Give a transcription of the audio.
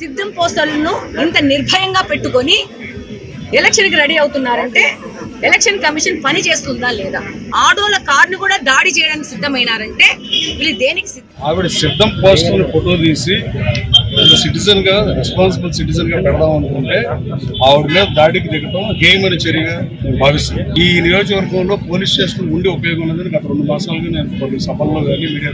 సిద్ధం పోస్టర్లను ఇంత నిర్భయంగా పెట్టుకొని ఎలక్షన్ కి రెడీ అవుతున్నారంటే ఎలక్షన్ కమిషన్ పని చేస్తుందా లేదా? ఆడోళ్ళ కార్ను కూడా దాడి చేయడానికి సిద్ధమైనారంటే వీళ్ళు దేనికి ఆవిడ సిద్ధం పోస్టర్ ఫోటో తీసి సిటిజన్ గా రెస్పాన్సిబుల్ సిటిజన్ గా పెడదాం అనుకుంటే ఆవిడ మీద దాడికి దిగటం హేయమైన చర్యగా నేను భావిస్తున్నాను. ఈ నియోజకవర్గంలో పోలీస్ స్టేషన్ ఉండే ఉపయోగం ఉన్నదని గత 2 మాసాలుగా నేను కొన్ని సభల్లో కానీ మీడియా